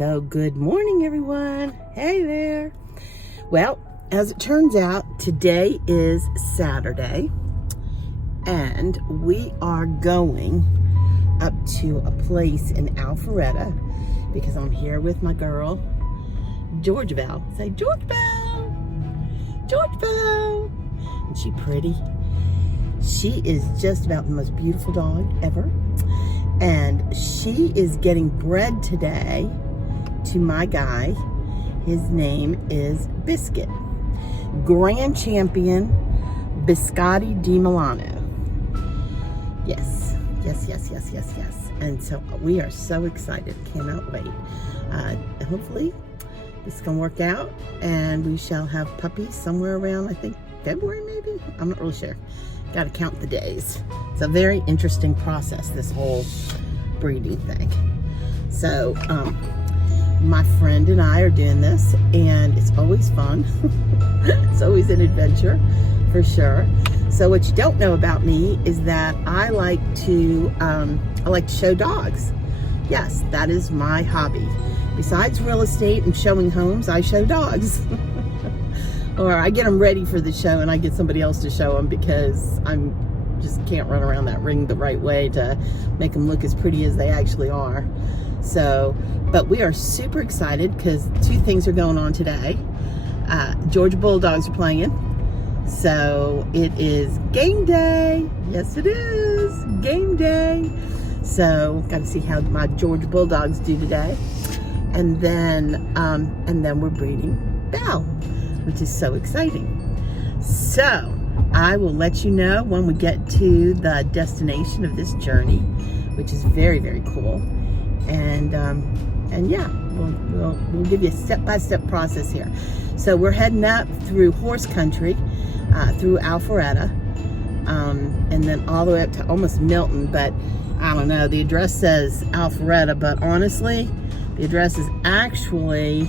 So good morning, everyone. Hey there. Well, as it turns out, today is Saturday, and we are going up to a place in Alpharetta because I'm here with my girl, George Belle. Say, George Belle. George Belle. Isn't she pretty? She is just about the most beautiful dog ever. And she is getting bred today to my guy. His name is Biscuit. Grand Champion Biscotti di Milano. Yes. And so we are so excited. Cannot wait. Hopefully this is going to work out and we shall have puppies somewhere around, I think, February maybe? I'm not really sure. Got to count the days. It's a very interesting process, this whole breeding thing. So, my friend and I are doing this, and it's always fun. It's always an adventure, for sure. So, what you don't know about me is that I like to show dogs. Yes, that is my hobby. Besides real estate and showing homes, I show dogs. Or I get them ready for the show and I get somebody else to show them because I'm just can't run around that ring the right way to make them look as pretty as they actually are. So, but we are super excited because two things are going on today. Georgia Bulldogs are playing. So it is game day. Yes, it is game day. So got to see how my Georgia Bulldogs do today. And then we're breeding Belle, which is so exciting. So I will let you know when we get to the destination of this journey, which is very, very cool. And yeah, we'll give you a step-by-step process here. So we're heading up through horse country, through Alpharetta, and then all the way up to almost Milton. But I don't know, the address says Alpharetta, but honestly, the address is actually,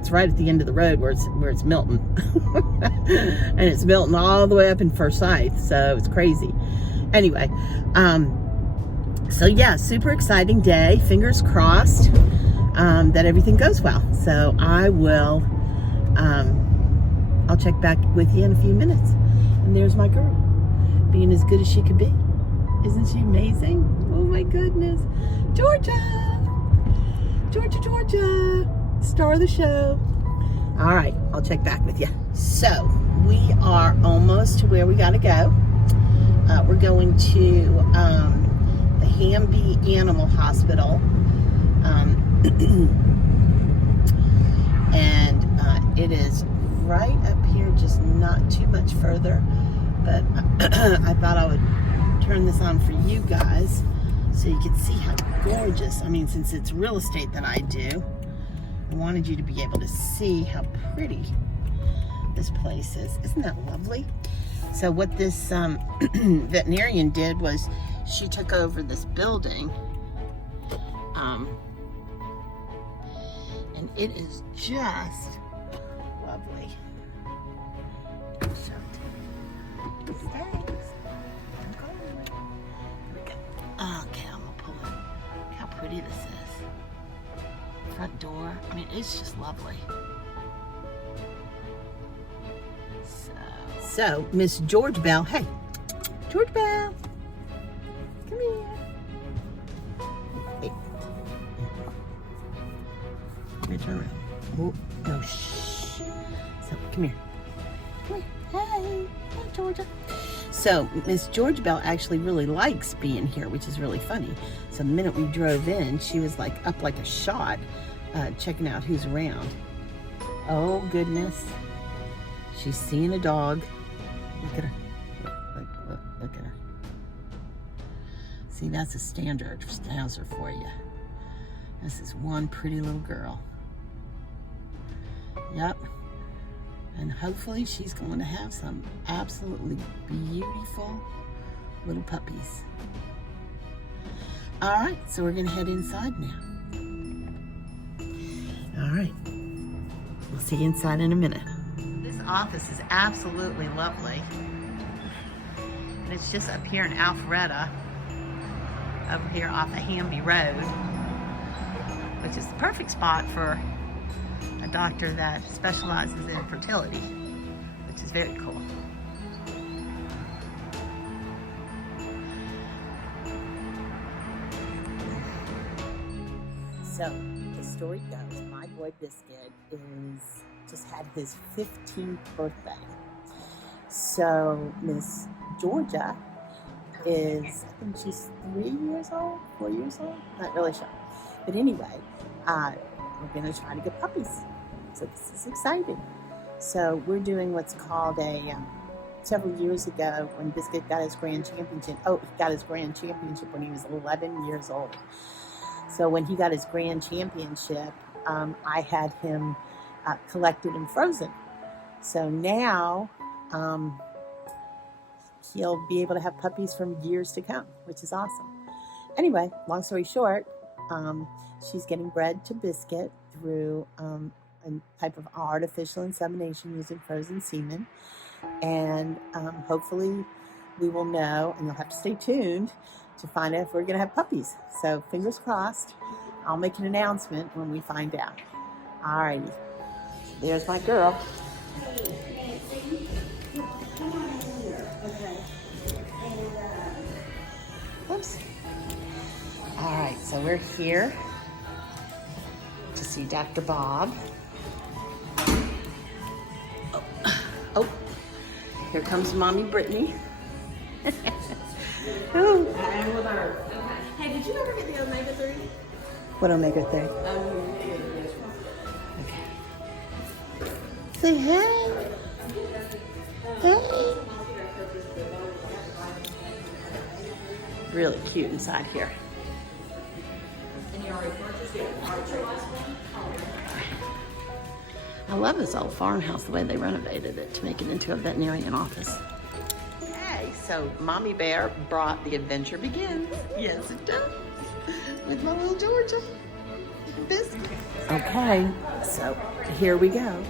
it's right at the end of the road where it's Milton. And it's Milton all the way up in Forsyth, so it's crazy. Anyway, so yeah, super exciting day. Fingers crossed that everything goes well. So I'll check back with you in a few minutes. And there's my girl, being as good as she could be. Isn't she amazing? Oh my goodness. Georgia, star of the show. All right, I'll check back with you. So we are almost to where we gotta go. We're going to the Hamby Animal Hospital, and it is right up here, just not too much further. But I thought I would turn this on for you guys so you can see how gorgeous. I mean, since it's real estate that I do, I wanted you to be able to see how pretty this place is. Isn't that lovely? So what this veterinarian did was she took over this building, and it is just lovely. Okay, I'm gonna pull it. Look how pretty this is. Front door. I mean, it's just lovely. So Miss George Belle, hey, George Belle, come here. Hey. Turn around. Oh, no, shh. So come here. Come here. Hey, Georgia. So Miss George Belle actually really likes being here, which is really funny. So the minute we drove in, she was like up like a shot, checking out who's around. Oh goodness, she's seeing a dog. Look at her. Look at her. See, that's a standard schnauzer for you. This is one pretty little girl. Yep. And hopefully she's going to have some absolutely beautiful little puppies. All right, so we're going to head inside now. All right. We'll see you inside in a minute. This office is absolutely lovely. And it's just up here in Alpharetta. over here off of Hamby Road, which is the perfect spot for a doctor that specializes in fertility, which is very cool. So the story goes, my boy Biscuit just had his 15th birthday. So Miss Georgia is, I think she's 3 years old, 4 years old, not really sure. But anyway, we're gonna try to get puppies. So this is exciting. So we're doing what's called several years ago when Biscuit got his grand championship. Oh, he got his grand championship when he was 11 years old. So when he got his grand championship, I had him collected and frozen. So now he'll be able to have puppies from years to come, which is awesome. Anyway, long story short, she's getting bred to Biscuit through a type of artificial insemination using frozen semen. And hopefully we will know, and you'll have to stay tuned to find out if we're going to have puppies. So fingers crossed. I'll make an announcement when we find out. Alrighty. There's my girl. Whoops. Alright, so we're here to see Dr. Bob. Oh, here comes Mommy Brittany. Oh. I'm with her. Hey, did you ever get the omega-3? What omega-3? Okay. Say hey. Hey. Really cute inside here. I love this old farmhouse, the way they renovated it to make it into a veterinarian office. Hey, so Mommy Bear brought The Adventure Begins. Yes, it does. With my little Georgia. Biscuit. Okay, so here we go.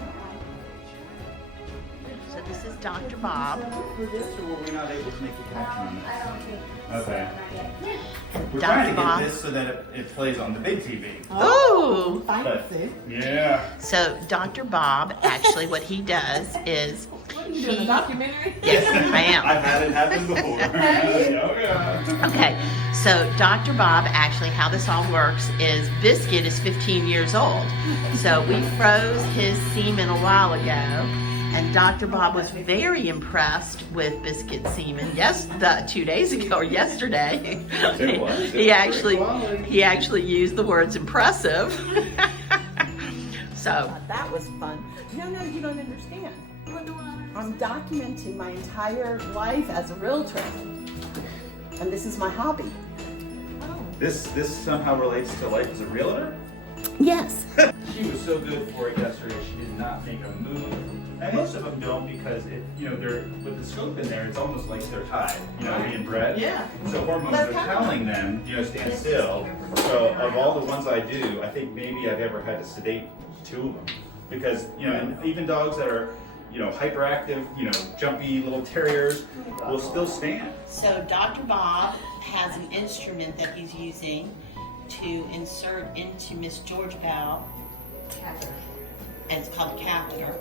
So this is Dr. Bob. For this, or were we not able to make the connection on this? Okay. We're Dr. trying to Bob. get this so that it plays on the big TV. Oh! But, yeah. So Dr. Bob, actually what he does is You doing a documentary? Yes, I am. I've had it happen before. Oh, yeah. Okay, so Dr. Bob, actually how this all works is Biscuit is 15 years old. So we froze his semen a while ago, and Dr. Bob was very impressed with Biscuit's semen. Yes, 2 days ago or yesterday. He actually used the words impressive. So that was fun. No, you don't understand. I'm documenting my entire life as a realtor, and this is my hobby. This somehow relates to life as a realtor? Yes. She was so good for it yesterday. She did not make a move. And most of them don't because they're with the scope in there. It's almost like they're tied, being bred. Yeah. So hormones are telling them, stand still. So of all the ones I do, I think maybe I've ever had to sedate 2 of them because and even dogs that are hyperactive, jumpy little terriers will still stand. So Dr. Bob has an instrument that he's using to insert into Miss George Bell. And it's called a catheter.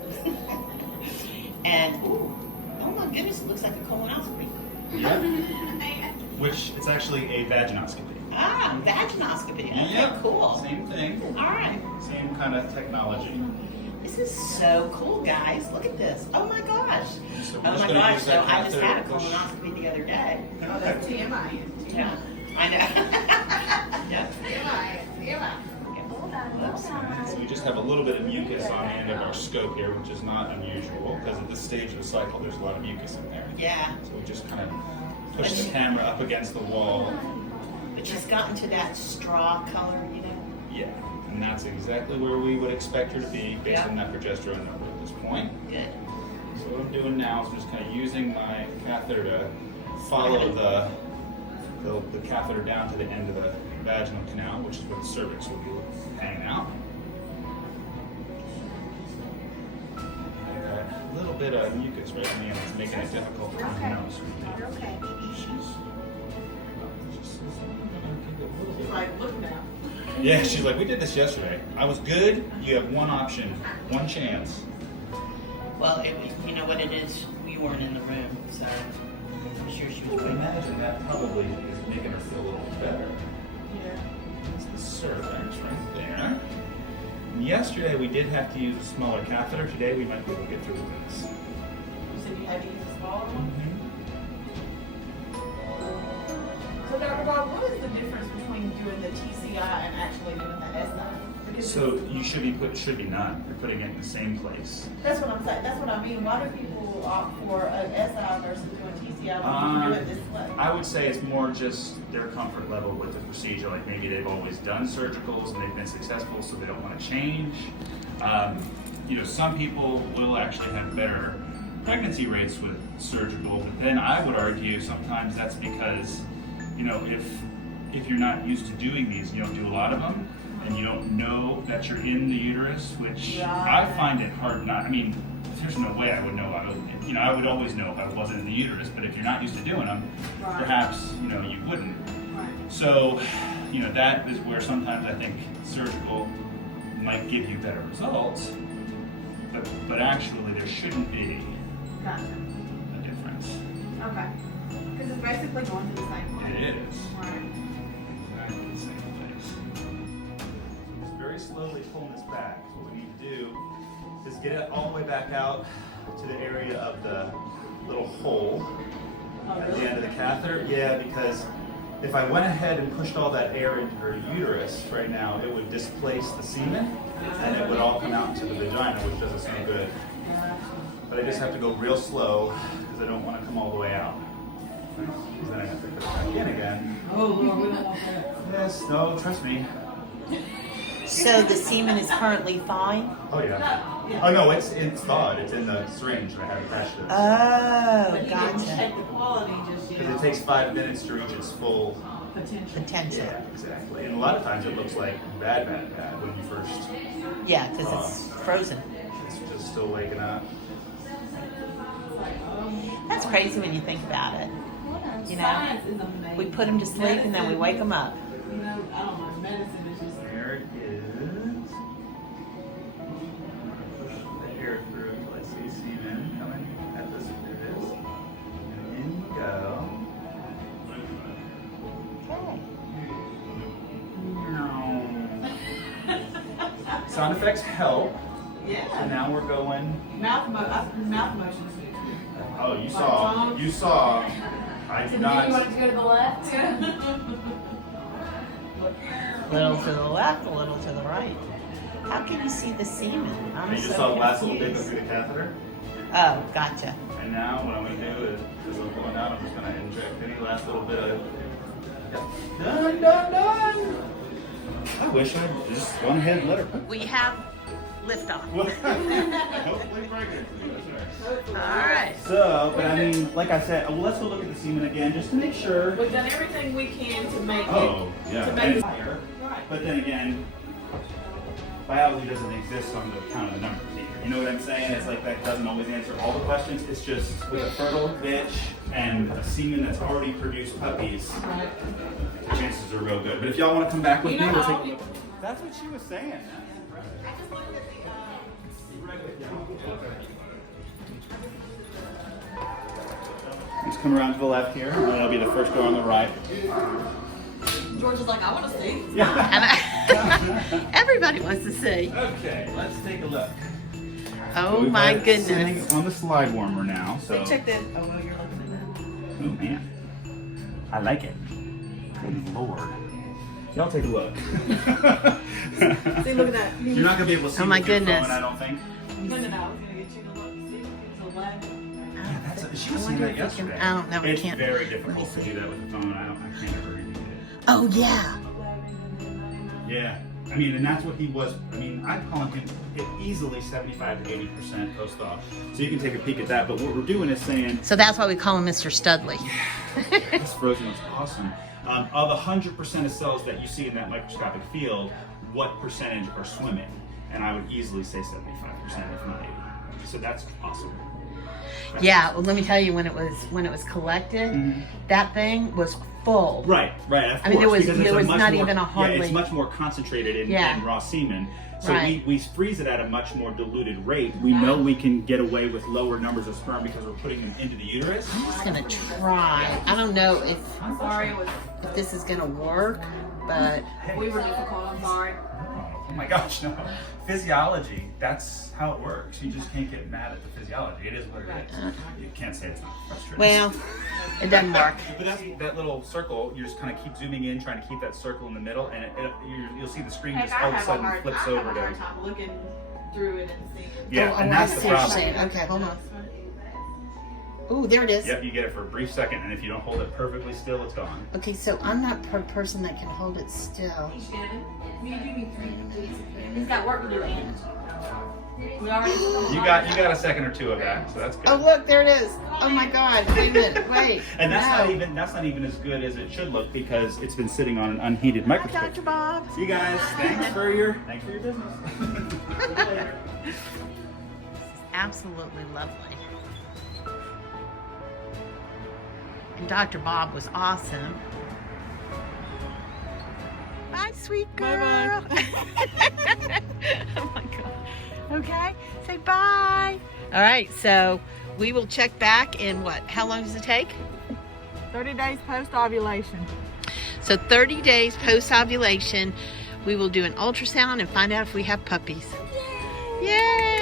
And oh my goodness, it looks like a colonoscopy. Yeah. Which it's actually a vaginoscopy. Ah, vaginoscopy. Okay, Yep. cool. Same thing. All right. Same kind of technology. This is so cool, guys. Look at this. Oh my gosh. So Oh we're just my gonna gosh. use So that I just had a catheter to push- colonoscopy the other day. Oh, that's TMI. Yeah, I know. Yeah. TMI. So we just have a little bit of mucus on the end of our scope here, which is not unusual because at this stage of the cycle, there's a lot of mucus in there. Yeah. So we just kind of push the camera up against the wall. But she's gotten to that straw color, Yeah, and that's exactly where we would expect her to be based Yeah. on that progesterone number at this point. Good. So what I'm doing now is I'm just kind of using my catheter to follow the catheter down to the end of the vaginal canal, which is where the cervix will be hanging out. A little bit of mucus right in the end is making it difficult to pronounce. Okay. She's Yeah, she's like, we did this yesterday. I was good. You have one option, one chance. Well, you know what it is? We weren't in the room, so I'm sure she was I pretty bad. imagine that probably is making her feel a little better. Yeah. That's the cervix right there. And yesterday we did have to use a smaller catheter. Today we might be able to get through with this. You said you had to use a smaller one? So Dr. Bob, what is the difference between doing the TCI and actually doing the SI? Because So you should be none. You're putting it in the same place. that's what I'm saying. That's what I mean. Why do people opt for an SI versus doing TCI when you can do it this way? I would say it's more just their comfort level with the procedure. Like maybe they've always done surgicals and they've been successful, so they don't want to change. You know, some people will actually have better pregnancy rates with surgical, but then I would argue sometimes that's because, you know, if you're not used to doing these, you don't do a lot of them, and you don't know that you're in the uterus, which I find it hard not. I mean, there's no way I would know. I would always know if I wasn't in the uterus, but if you're not used to doing them, perhaps, you know, you wouldn't. So, you know, that is where sometimes I think surgical might give you better results, but actually there shouldn't be Gotcha. a difference. Okay. Because it's basically going to the same place. It is. Right. Exactly the same place. So just very slowly pulling this back. So what we need to do is get it all the way back out to the area of the little hole at the end of the catheter. Yeah, because if I went ahead and pushed all that air into her uterus right now, it would displace the semen and it would all come out into the vagina, which doesn't sound good. But I just have to go real slow because I don't want to come all the way out. Because then I have to put it back in again. Oh, Lord, we don't want that. Yes, no, trust me. So the semen is currently fine? Oh yeah. Oh no, it's thawed. It's in the syringe that I have attached to it. Oh, But you didn't gotcha. check the quality just yet. Because it takes 5 minutes to reach its full. Potential. Yeah, exactly. And a lot of times it looks like bad when you first. Yeah, because it's frozen. It's just still waking up. That's crazy when you think about it. You know, Science is amazing. we put them to sleep and then we wake them up. You know, I don't know. Medicine is just. There it is. Push the air through until I see semen coming at this. There it is. And in you go. Sound effects help. So Yeah. now we're going. Mouth motions. Oh, you saw. I So did do you want not. it to go to the left? A little to the left, a little to the right. How can you see the semen? I'm You just so saw the last little bit go confused. through the catheter. Oh, gotcha. And now what I'm going to do is, as I'm going out, I'm just going to inject any last little bit of. Yep. Done. I wish I'd just gone ahead and let her cook. We have liftoff. Hopefully pregnant. That's right. All right. So, but I mean, like I said, well, let's go look at the semen again just to make sure. We've done everything we can to make Oh, yeah. to make And it it's higher. right. But then again, biology doesn't exist on the count of the numbers either. You know what I'm saying? It's like that doesn't always answer all the questions. It's just with a fertile bitch and a semen that's already produced puppies, Right. the chances are real good. But if y'all want to come back with You me, know we'll how take. That's what she was saying. Just come around to the left here, and that'll be the first door on the right. George is like, I want to see. And everybody wants to see. Okay, let's take a look. Oh We've my got it sitting goodness. on the slide warmer now, so. Check that. Oh, well, you're looking Oh man, I like it. Good lord. Y'all take a look. See, look at that. You're not gonna be able to see Oh my with your goodness. phone, I don't think. No. I was gonna get you to look. See, to the left. Yeah, that's she I was saying wonder that if we can- yesterday. I don't know, we It's can't- very difficult to do that with the phone. I can't ever do it. Oh, yeah. Yeah. I mean, and that's what he was. I mean, I'm calling him easily 75 to 80% post-op. So you can take a peek at that. But what we're doing is saying, So that's why we call him Mr. Studley. this frozen is awesome. Of 100% of cells that you see in that microscopic field, what percentage are swimming? And I would easily say 75%, if not 80. So that's awesome. Yeah, well, let me tell you, when it was collected, Mhm. that thing was full. Right, of course. I mean, there was because it's not much more, even a hardly. Yeah, it's much more concentrated in raw semen. So Right. we freeze it at a much more diluted rate. We know we can get away with lower numbers of sperm because we're putting them into the uterus. I'm just gonna try. I don't know if I'm sorry it was. this is gonna work, but We were difficult. I'm sorry. Oh my gosh, no. Physiology, that's how it works. You just can't get mad at the physiology. It is what it is. You can't say it's not frustrating. well, it doesn't work. But that's that little circle, you just kind of keep zooming in, trying to keep that circle in the middle, and you'll see the screen Heck, just I all of a have a sudden hard, flips I have over a hard to... time looking through it and seeing. Yeah, Oh, and I that's the see what you're problem. saying. Okay, hold on. Ooh, there it is. Yep, you get it for a brief second, and if you don't hold it perfectly still, it's gone. Okay, so I'm not a person that can hold it still. He's got work to do, Ann. We already. You got a second or two of that, so that's good. Oh, look, there it is. Oh my God! Wait a minute. Wait. And that's no. not even as good as it should look because it's been sitting on an unheated microscope. Dr. Bob. See you guys. Thanks for your business. Absolutely lovely. And Dr. Bob was awesome. Bye, sweet girl. Bye-bye. Oh my God. Okay, say bye. All right, so we will check back in what? How long does it take? 30 days post ovulation. So 30 days post ovulation, we will do an ultrasound and find out if we have puppies. Yay!